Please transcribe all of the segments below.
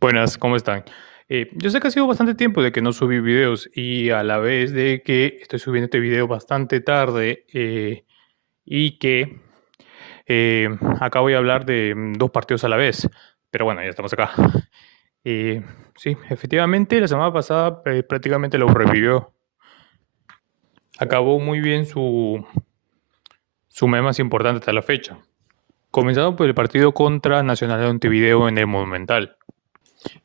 Buenas, ¿cómo están? Yo sé que ha sido bastante tiempo de que no subí videos y a la vez de que estoy subiendo este video bastante tarde y que acá voy a hablar de dos partidos a la vez. Pero bueno, ya estamos acá. Eh, sí, efectivamente, la semana pasada prácticamente lo revivió. Acabó muy bien su mes más importante hasta la fecha. Comenzando por el partido contra Nacional de Montevideo en el Monumental.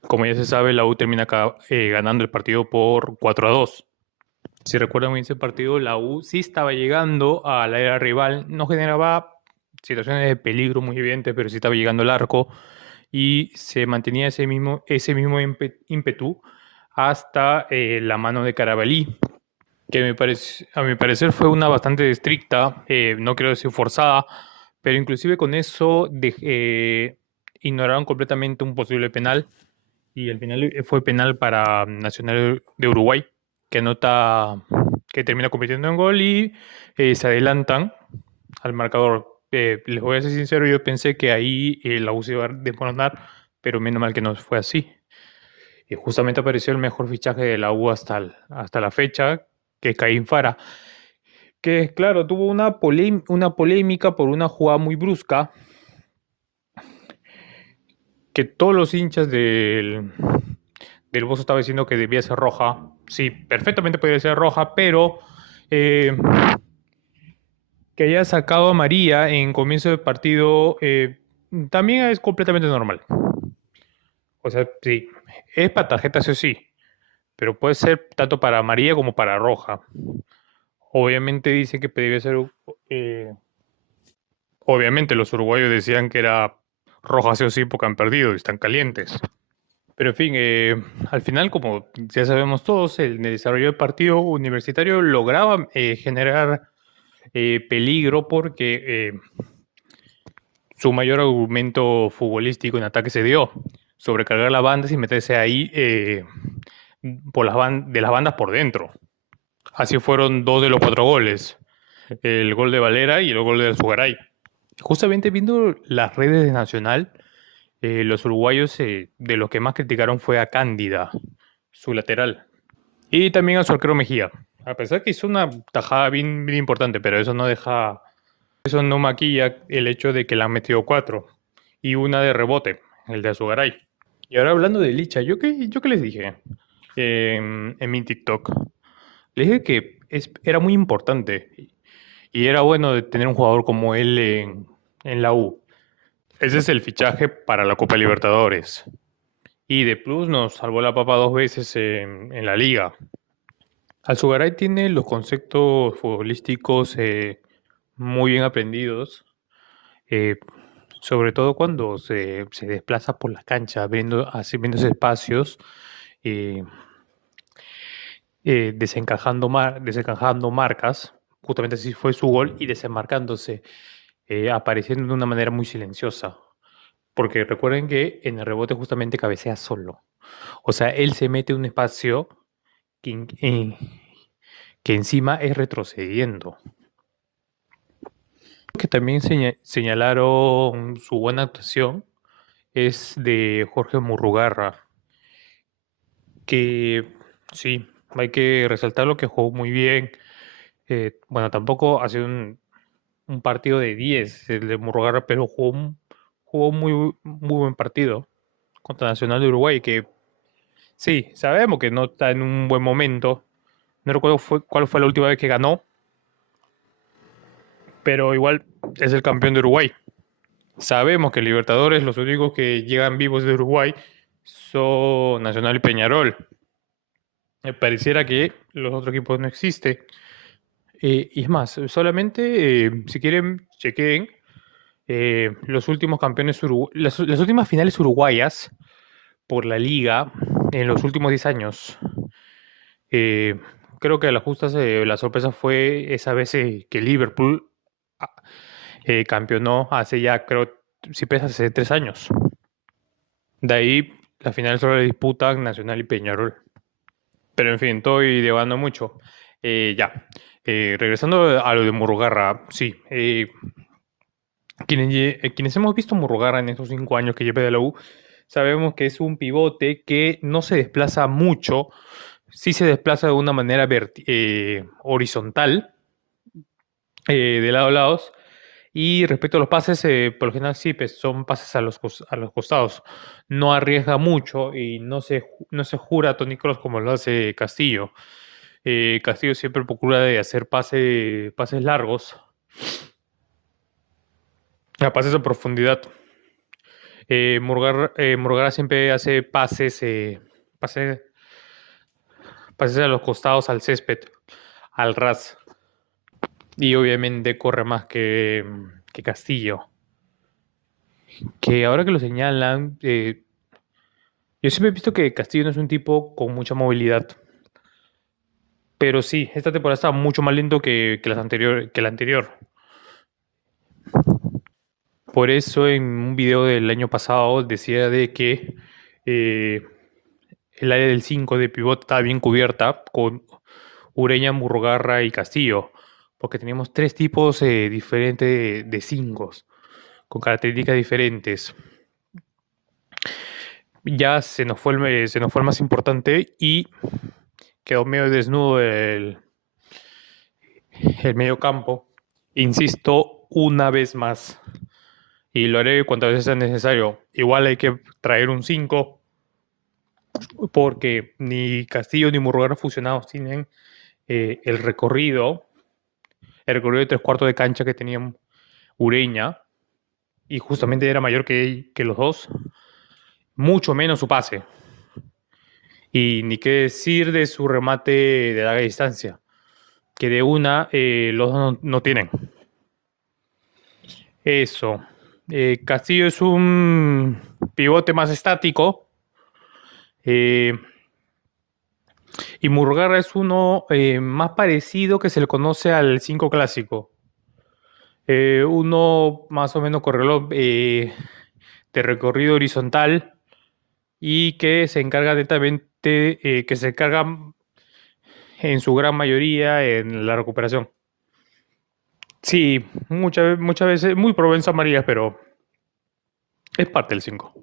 Como ya se sabe, la U termina acá, ganando el partido por 4-2. Si recuerdan bien ese partido, la U sí estaba llegando a la era rival, no generaba situaciones de peligro muy evidentes, pero sí estaba llegando al arco y se mantenía ese mismo ímpetu hasta la mano de Carabalí, que a mi parecer fue una bastante estricta, no quiero decir forzada, pero inclusive con eso ignoraron completamente un posible penal y al final fue penal para Nacional de Uruguay, que anota, que termina convirtiendo en gol y se adelantan al marcador. Les voy a ser sincero, yo pensé que ahí la U se iba a desmoronar, pero menos mal que no fue así. Y justamente apareció el mejor fichaje de la U hasta la fecha, que es Caín Fara, que claro, tuvo una polémica por una jugada muy brusca, que todos los hinchas del Bozo estaba diciendo que debía ser roja. Sí, perfectamente podría ser roja, pero eh, que haya sacado a María en comienzo de partido también es completamente normal. O sea, sí, es para tarjeta sí o sí, pero puede ser tanto para María como para roja. Obviamente dicen que debía ser... eh, obviamente los uruguayos decían que era roja sí o sí porque han perdido y están calientes. Pero en fin, al final, como ya sabemos todos, en el desarrollo del partido universitario lograba generar peligro porque su mayor argumento futbolístico en ataque se dio, sobrecargar las bandas y meterse ahí de las bandas por dentro. Así fueron dos de los cuatro goles, el gol de Valera y el gol de Zugaray. Justamente viendo las redes de Nacional, los uruguayos de los que más criticaron fue a Cándida, su lateral. Y también a su arquero Mejía. A pesar que hizo una tajada bien, bien importante, pero eso no maquilla el hecho de que le han metido cuatro. Y una de rebote, el de Azugaray. Y ahora hablando de Licha, ¿yo qué les dije en mi TikTok? Les dije que era muy importante y era bueno de tener un jugador como él en la U. Ese es el fichaje para la Copa Libertadores. Y de plus nos salvó la papa dos veces en la liga. Alzugaray tiene los conceptos futbolísticos muy bien aprendidos, eh, sobre todo cuando se desplaza por la cancha, abriendo espacios, eh, desencajando marcas, justamente así fue su gol, y desenmarcándose, apareciendo de una manera muy silenciosa. Porque recuerden que en el rebote justamente cabecea solo. O sea, él se mete en un espacio que encima es retrocediendo. Que también señalaron su buena actuación es de Jorge Murrugarra, que sí, hay que resaltar lo que jugó muy bien. Bueno, tampoco ha sido un partido de 10 el de Murrugarra, pero jugó muy, muy buen partido contra Nacional de Uruguay, que sí, sabemos que no está en un buen momento. No recuerdo cuál fue la última vez que ganó, pero igual es el campeón de Uruguay. Sabemos que Libertadores, los únicos que llegan vivos de Uruguay son Nacional y Peñarol. Pareciera que los otros equipos no existen. Y es más, solamente si quieren, chequeen los últimos las últimas finales uruguayas por la liga en los últimos 10 años. Eh, Creo que a las justas la sorpresa fue esa vez que Liverpool ah, campeonó hace ya, creo, si pesa hace 3 años. De ahí, la final solo la disputan Nacional y Peñarol. Pero en fin, estoy divagando mucho. Ya. Regresando a lo de Murugarra, sí. Quienes hemos visto Murugarra en esos 5 años que lleva de la U, sabemos que es un pivote que no se desplaza mucho, sí se desplaza de una manera horizontal, de lado a lado. Y respecto a los pases, por lo general sí, pues, son pases a los costados. No arriesga mucho y no se jura a Toni Kroos como lo hace Castillo. Castillo siempre procura de hacer pases largos, pases a profundidad. Murgara siempre hace pases, pases a los costados al césped, al ras. Y obviamente corre más que Castillo. Que ahora que lo señalan, yo siempre he visto que Castillo no es un tipo con mucha movilidad. Pero sí, esta temporada está mucho más lento que la anterior. Por eso en un video del año pasado decía de que eh, el área del 5 de pivot estaba bien cubierta con Ureña, Murrugarra y Castillo. Porque teníamos tres tipos diferentes de 5 con características diferentes. Ya se nos fue el más importante y quedó medio desnudo el medio campo. Insisto una vez más, y lo haré cuantas veces sea necesario. Igual hay que traer un 5 porque ni Castillo ni Murrugarra fusionados tienen el recorrido de 3/4 de cancha que tenía Ureña, y justamente era mayor que los dos, mucho menos su pase. Y ni qué decir de su remate de larga distancia, que de una los dos no tienen. Eso. Castillo es un pivote más estático. eh, y Murrugarra es uno más parecido, que se le conoce al 5 clásico. Uno más o menos de recorrido horizontal y que se encarga netamente, que se encarga en su gran mayoría en la recuperación. Sí, muchas veces, muy propenso a Marías, pero es parte del 5.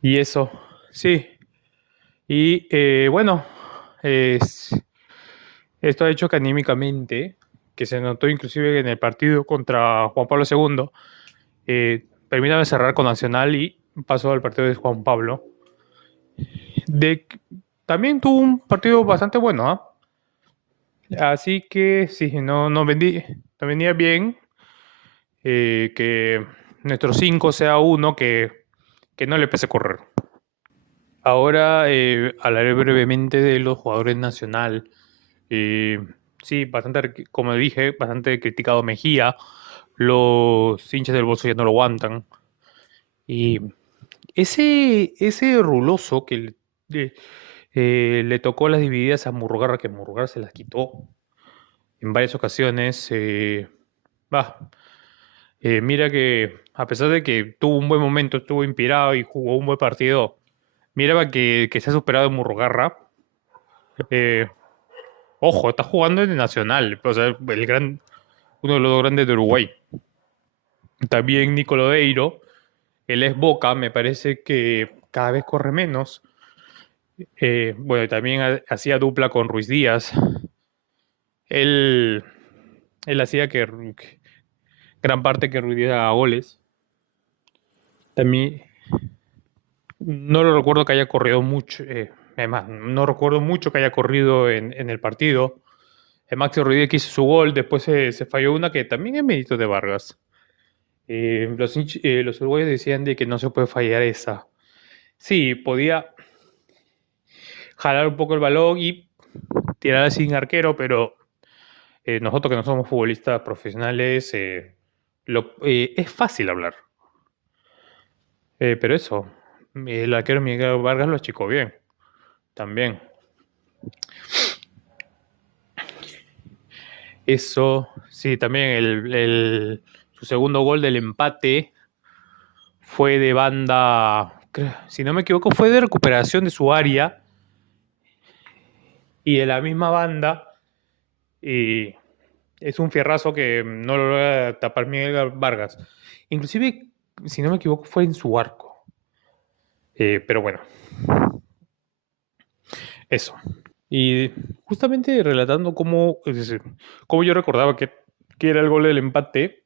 Y eso, sí. Y bueno, esto ha hecho que anímicamente, que se notó inclusive en el partido contra Juan Pablo II, permítame cerrar con Nacional y paso al partido de Juan Pablo. También tuvo un partido bastante bueno, ¿ah? Así que sí, no venía bien que nuestro 5 sea uno que no le pese correr. Ahora hablaré brevemente de los jugadores Nacional. Eh, sí, como dije, bastante criticado Mejía. Los hinchas del bolso ya no lo aguantan. Y ese ruloso le tocó las divididas a Murrugarra, que Murrugarra se las quitó en varias ocasiones. Va, mira que a pesar de que tuvo un buen momento, estuvo inspirado y jugó un buen partido, mira que se ha superado en Murrugarra. Eh, Ojo, está jugando en el Nacional, o sea, uno de los dos grandes de Uruguay. También Nicolodeiro, él es Boca, me parece que cada vez corre menos. Bueno, también hacía dupla con Ruiz Díaz. Él, él hacía que gran parte que Ruiz Díaz haga goles. También no lo recuerdo que haya corrido mucho. Además, no recuerdo mucho que haya corrido en el partido. Maxi Ruiz que hizo su gol, después se falló una que también es mérito de Vargas. Los uruguayos decían de que no se puede fallar esa. Sí, podía jalar un poco el balón y tirar sin arquero, pero nosotros que no somos futbolistas profesionales, es fácil hablar. Pero eso, el arquero Miguel Vargas lo achicó bien, también. Eso, sí, también su segundo gol del empate fue de banda, si no me equivoco, fue de recuperación de su área y de la misma banda. Y es un fierrazo que no lo logra tapar Miguel Vargas. Inclusive, si no me equivoco, fue en su arco. Pero bueno, eso. Y justamente relatando cómo, es decir, cómo yo recordaba que era el gol del empate,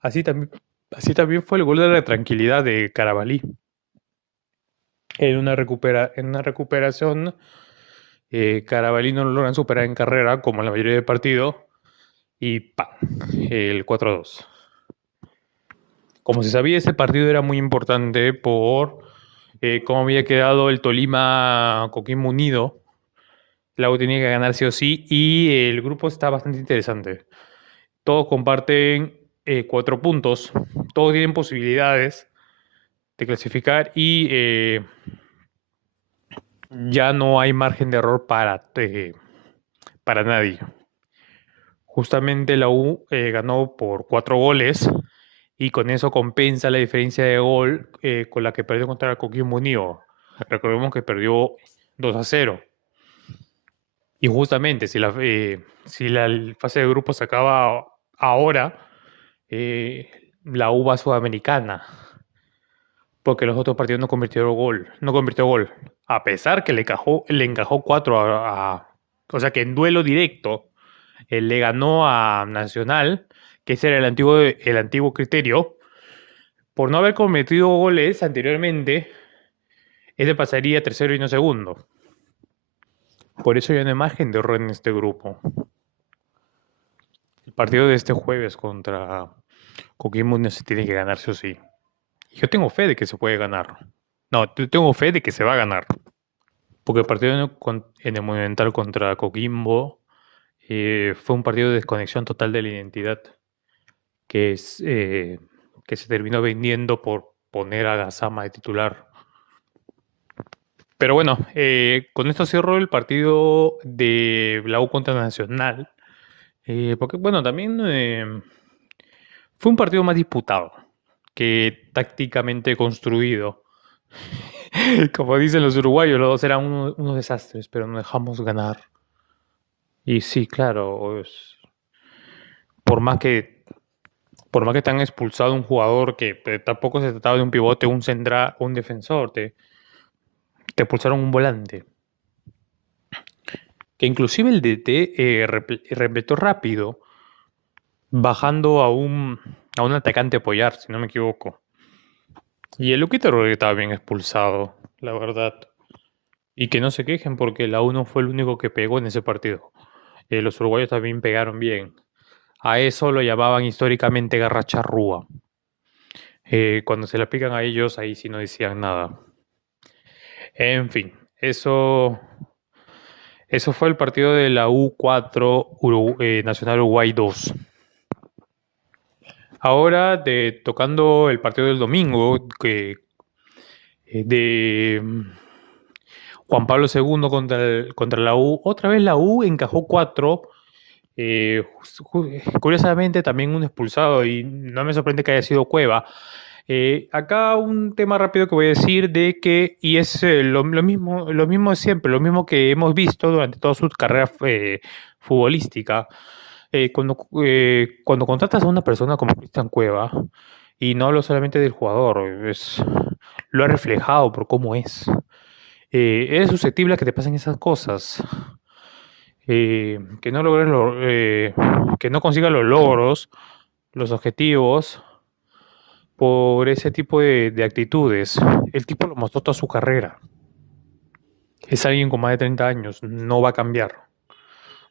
así también, así también fue el gol de la tranquilidad de Carabalí. En una recuperación, Carabalí no lo logran superar en carrera, como en la mayoría del partido, y ¡pam! El 4-2. Como se sabía, ese partido era muy importante por cómo había quedado el Tolima Coquimbo Unido. La U tenía que ganar sí o sí, y el grupo está bastante interesante. Todos comparten 4 puntos, todos tienen posibilidades de clasificar y ya no hay margen de error para nadie. Justamente la U ganó por 4 goles y con eso compensa la diferencia de gol con la que perdió contra el Coquimbo Unido. Recordemos que perdió 2-0. Y justamente si la fase de grupos se acaba ahora, la U va a Sudamericana, porque los otros partidos no convirtieron gol, no convirtió gol, a pesar que le encajó 4 o sea que en duelo directo le ganó a Nacional, que ese era el antiguo criterio, por no haber cometido goles anteriormente, ese pasaría tercero y no segundo. Por eso ya no hay margen de error en este grupo. El partido de este jueves contra Coquimbo Unido se tiene que ganar sí o sí. Yo tengo fe de que se puede ganar. No, yo tengo fe de que se va a ganar. Porque el partido en el Monumental contra Coquimbo fue un partido de desconexión total de la identidad que, que se terminó vendiendo por poner a Gassama de titular. Pero bueno, con esto cierro el partido de la U contra Nacional. Porque bueno, también fue un partido más disputado que tácticamente construido. Como dicen los uruguayos, los dos eran unos desastres, pero no dejamos ganar. Y sí, claro, por más que, por más que te han expulsado un jugador que tampoco se trataba de un pivote, un central, un defensor, te expulsaron un volante. Que inclusive el DT repletó rápido, bajando a un atacante a apoyar, si no me equivoco. Y el Luquita Rodríguez estaba bien expulsado, la verdad. Y que no se quejen porque la U no fue el único que pegó en ese partido. Los uruguayos también pegaron bien. A eso lo llamaban históricamente garra charrúa. Cuando se le aplican a ellos, ahí sí no decían nada. En fin, eso fue el partido de la U4 Nacional Uruguay 2. Ahora, tocando el partido del domingo, de Juan Pablo II contra la U, otra vez la U encajó 4. Curiosamente, también un expulsado, y no me sorprende que haya sido Cueva. Acá un tema rápido que voy a decir de que, y es lo mismo de siempre, lo mismo que hemos visto durante toda su carrera futbolística. Cuando contratas a una persona como Cristian Cueva, y no hablo solamente del jugador, lo ha reflejado por cómo es. Eres susceptible a que te pasen esas cosas. Que no logres que no consigas los logros, los objetivos, por ese tipo de actitudes. El tipo lo mostró toda su carrera. Es alguien con más de 30 años, no va a cambiar.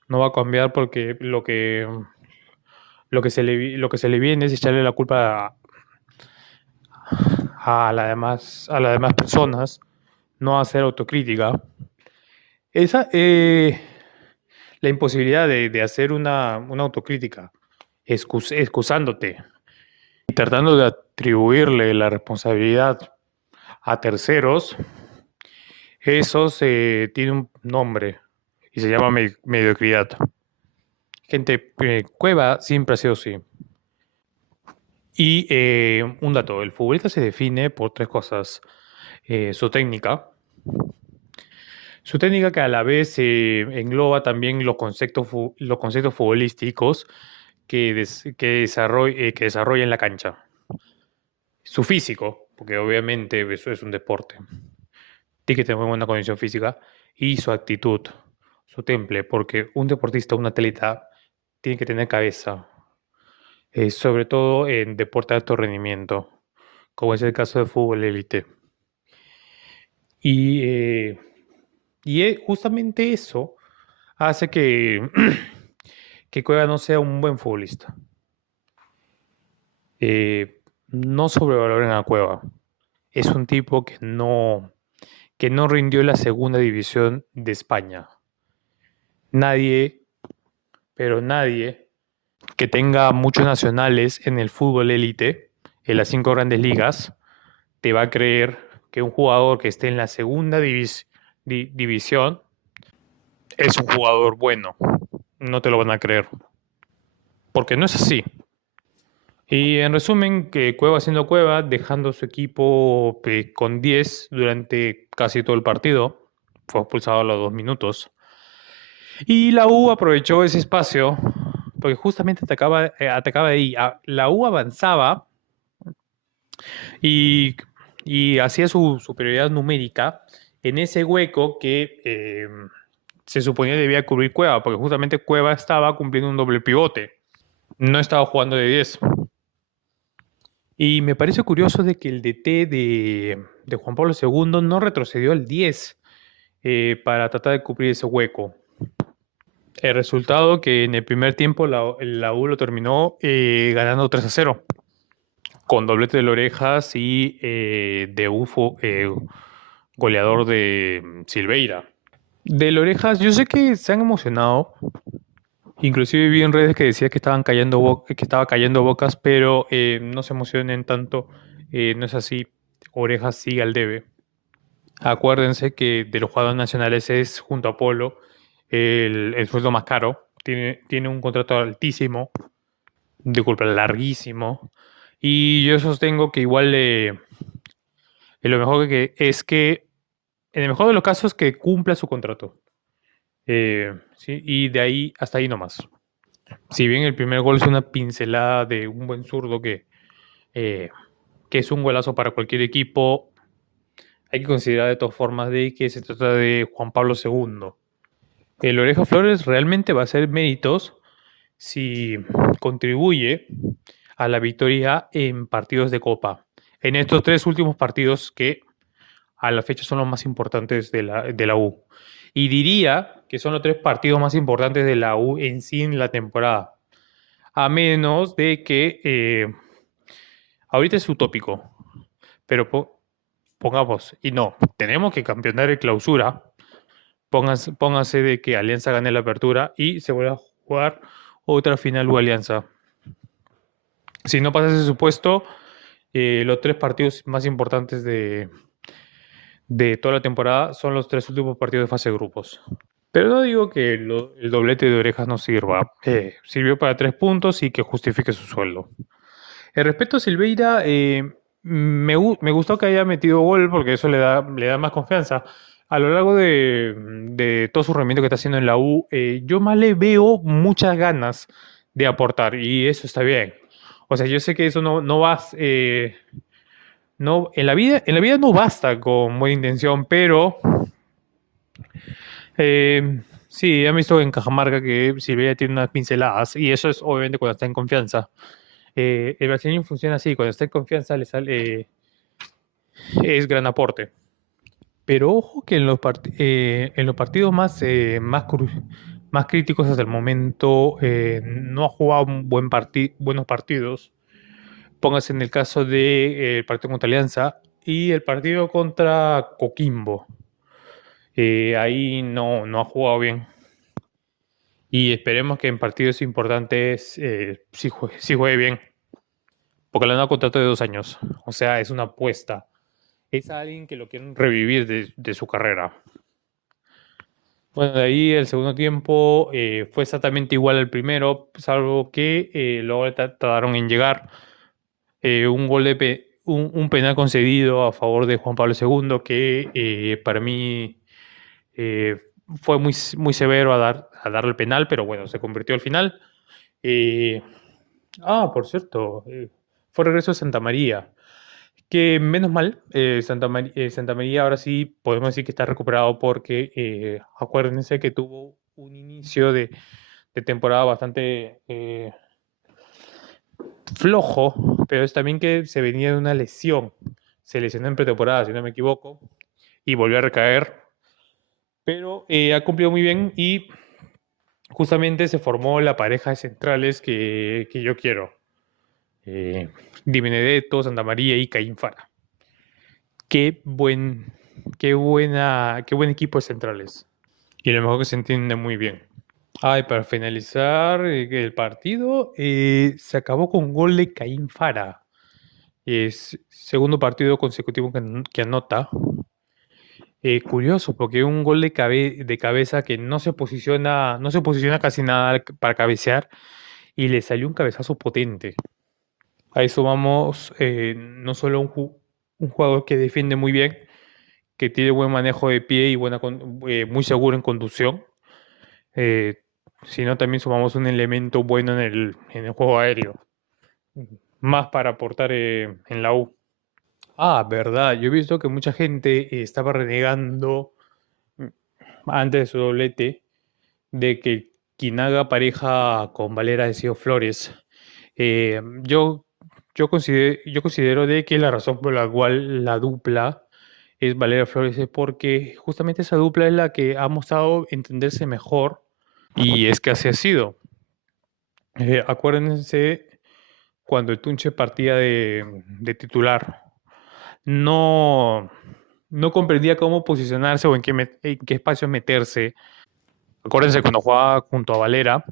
No va a cambiar porque lo que se le viene es echarle la culpa a las demás personas, no hacer autocrítica. Esa, la imposibilidad de hacer una autocrítica, excusándote y tratando de atribuirle la responsabilidad a terceros, eso tiene un nombre y se llama mediocridad. Gente, Cueva siempre ha sido así. Y un dato, el futbolista se define por 3 cosas. Su técnica. Su técnica que a la vez engloba también los conceptos futbolísticos que desarrolla en la cancha. Su físico, porque obviamente eso es un deporte. tiene que tener muy buena condición física y su actitud, su temple, porque un deportista, un atleta, tiene que tener cabeza, sobre todo en deporte de alto rendimiento, como es el caso de fútbol élite. Y, justamente eso hace que, que Cueva no sea un buen futbolista. No sobrevaloren a Cueva. Es un tipo que no rindió en la segunda división de España. Nadie, pero nadie, que tenga muchos nacionales en el fútbol élite, en las 5 grandes ligas, te va a creer que un jugador que esté en la segunda división es un jugador bueno. No te lo van a creer. Porque no es así. Y en resumen, que Cueva siendo Cueva, dejando su equipo con 10 durante casi todo el partido, fue expulsado a los 2 minutos. Y la U aprovechó ese espacio, porque justamente atacaba ahí. La U avanzaba y, y hacía su superioridad numérica en ese hueco que se suponía debía cubrir Cueva, porque justamente Cueva estaba cumpliendo un doble pivote. No estaba jugando de 10. Y me parece curioso de que el DT de Juan Pablo II no retrocedió al 10 para tratar de cubrir ese hueco. El resultado que en el primer tiempo la U lo terminó ganando 3-0, con doblete de Orejas y de UFO, goleador de Silveira. De Orejas, yo sé que se han emocionado. Inclusive vi en redes que decía que que estaba cayendo bocas, pero no se emocionen tanto. No es así. Orejas sigue al debe. Acuérdense que de los jugadores nacionales es, junto a Polo, el sueldo más caro. Tiene un contrato altísimo, disculpa, larguísimo. Y yo sostengo que igual lo mejor es que, en el mejor de los casos, que cumpla su contrato. Sí, y de ahí hasta ahí nomás. Si bien el primer gol es una pincelada de un buen zurdo eh, que es un golazo para cualquier equipo, hay que considerar de todas formas de que se trata de Juan Pablo II. El Oreja Flores realmente va a hacer méritos si contribuye a la victoria en partidos de Copa. En estos 3 últimos partidos que a la fecha son los más importantes de la U. Y diría que son los 3 partidos más importantes de la U en sí en la temporada. A menos de que ahorita es utópico, pero pongamos, y no, tenemos que campeonar el clausura. Póngase de que Alianza gane la apertura y se vuelva a jugar otra final U Alianza. Si no pasa ese supuesto, los 3 partidos más importantes de toda la temporada son los 3 últimos partidos de fase de grupos. Pero no digo que el doblete de Orejas no sirva. Sirvió para 3 puntos y que justifique su sueldo. Respecto a Silveira, me gustó que haya metido gol porque eso le da más confianza. A lo largo de todo su rendimiento que está haciendo en la U, yo más le veo muchas ganas de aportar y eso está bien. O sea, yo sé que eso no vas, no, en la vida no basta con buena intención, pero sí, han visto en Cajamarca que Silveira tiene unas pinceladas y eso es obviamente cuando está en confianza. El brasileño funciona así, cuando está en confianza le sale, es gran aporte. Pero ojo que en los partidos más críticos hasta el momento no ha jugado buenos partidos. Póngase en el caso del partido contra Alianza y el partido contra Coquimbo. Ahí no ha jugado bien. Y esperemos que en partidos importantes sí juegue bien. Porque le han dado contrato de 2 años. O sea, es una apuesta. Es alguien que lo quieren revivir de su carrera. Bueno, de ahí el segundo tiempo fue exactamente igual al primero, salvo que luego tardaron en llegar. Un penal concedido a favor de Juan Pablo II que para mí eh, fue muy severo a darle el penal, pero bueno, se convirtió al final. Por cierto, fue regreso de Santa María. Que menos mal, Santa María ahora sí podemos decir que está recuperado porque acuérdense que tuvo un inicio de temporada bastante flojo, pero es también que se venía de una lesión. Se lesionó en pretemporada, si no me equivoco, y volvió a recaer, pero ha cumplido muy bien y justamente se formó la pareja de centrales que yo quiero. Eh, Di Benedetto, Santa María y Caín Fara. Qué buen, qué buen equipo de centrales. Y lo mejor que se entiende muy bien. Ay, para finalizar el partido, se acabó con gol de Caín Fara. Es segundo partido consecutivo que anota. Curioso, porque un gol de cabeza que no se posiciona casi nada para cabecear y le salió un cabezazo potente. A eso vamos, no solo un jugador que defiende muy bien, que tiene buen manejo de pie y muy seguro en conducción, eh, sino también sumamos un elemento bueno en el juego aéreo, más para aportar en la U. Ah, verdad, yo he visto que mucha gente estaba renegando mm, antes de su doblete de que quien haga pareja con Valera ha sido Flores. Eh, yo, yo considero de que la razón por la cual la dupla es Valera Flores es porque justamente esa dupla es la que ha mostrado entenderse mejor y es que así ha sido. Acuérdense cuando el Tunche partía de titular, no, no comprendía cómo posicionarse o en qué espacio meterse. Acuérdense cuando jugaba junto a Valera,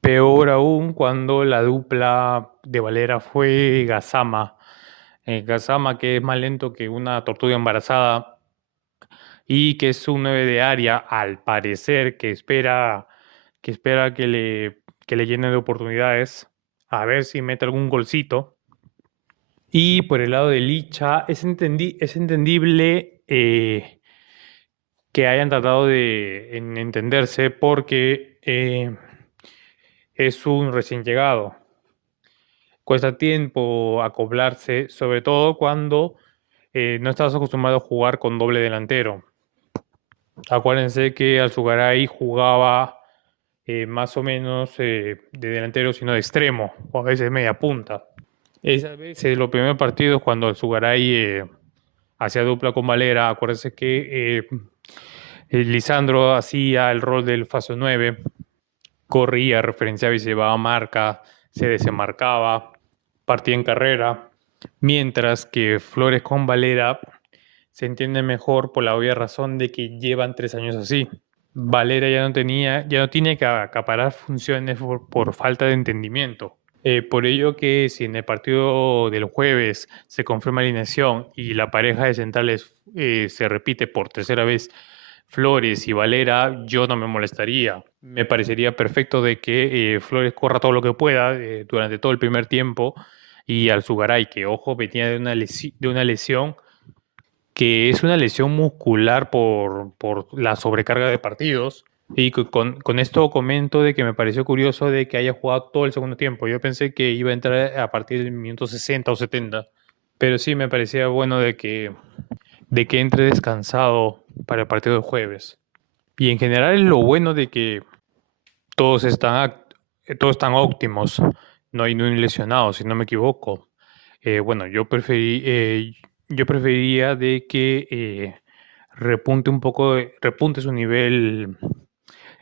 peor aún cuando la dupla de Valera fue Gazama. Gazama, que es más lento que una tortuga embarazada y que es un 9 de área, al parecer, que le llenen de oportunidades, a ver si mete algún golcito. Y por el lado de Licha, es entendible que hayan tratado de entenderse porque es un recién llegado. Cuesta tiempo acoplarse, sobre todo cuando no estás acostumbrado a jugar con doble delantero. Acuérdense que Alzugaray jugaba más o menos de delantero, sino de extremo, o a veces media punta. Esas veces, los primeros partidos, cuando Alzugaray hacía dupla con Valera, acuérdense que Lisandro hacía el rol del falso 9, corría, referenciaba y se llevaba marca, se desembarcaba, partía en carrera, mientras que Flores con Valera se entiende mejor por la obvia razón de que llevan 3 años así. Valera ya no tiene que acaparar funciones por falta de entendimiento. Por ello que si en el partido del jueves se confirma alineación y la pareja de centrales se repite por tercera vez Flores y Valera, yo no me molestaría. Me parecería perfecto de que Flores corra todo lo que pueda durante todo el primer tiempo y Alzugaray, que ojo, venía de una lesión que es una lesión muscular por la sobrecarga de partidos. Y con esto comento de que me pareció curioso de que haya jugado todo el segundo tiempo. Yo pensé que iba a entrar a partir del minuto 60 o 70, pero sí me parecía bueno de que entre descansado para el partido de jueves. Y en general es lo bueno de que todos están, todos están óptimos, no hay ni un lesionado, si no me equivoco. Bueno, yo preferiría de que repunte un poco, repunte su nivel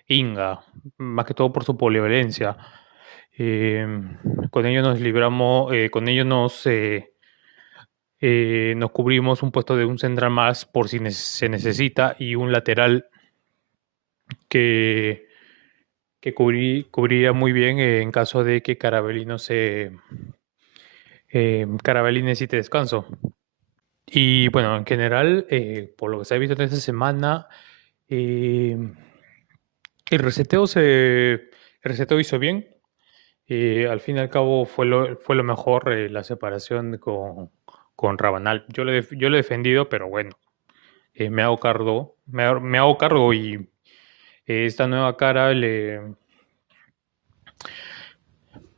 Inga, más que todo por su polivalencia. Eh, con ello nos libramos, con ello nos cubrimos un puesto de un central más por si se necesita y un lateral que, cubriría muy bien en caso de que Carabelli necesite descanso. Y bueno, en general, por lo que se ha visto en esta semana, eh, el el reseteo hizo bien. Al fin y al cabo fue lo mejor la separación con Rabanal. Yo lo he defendido, pero bueno, me hago cargo y esta nueva cara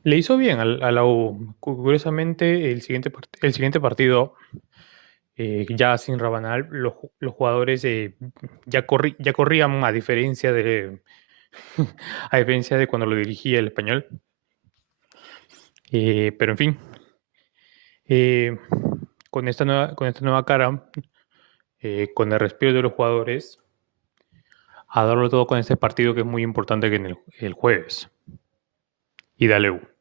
Le hizo bien a la U. Curiosamente, el siguiente partido, ya sin Rabanal, los jugadores ya corrían a diferencia a diferencia de cuando lo dirigía el Español. Pero en fin, eh, con esta nueva cara, con el respiro de los jugadores, a darlo todo con este partido que es muy importante que en el jueves. Y dale U.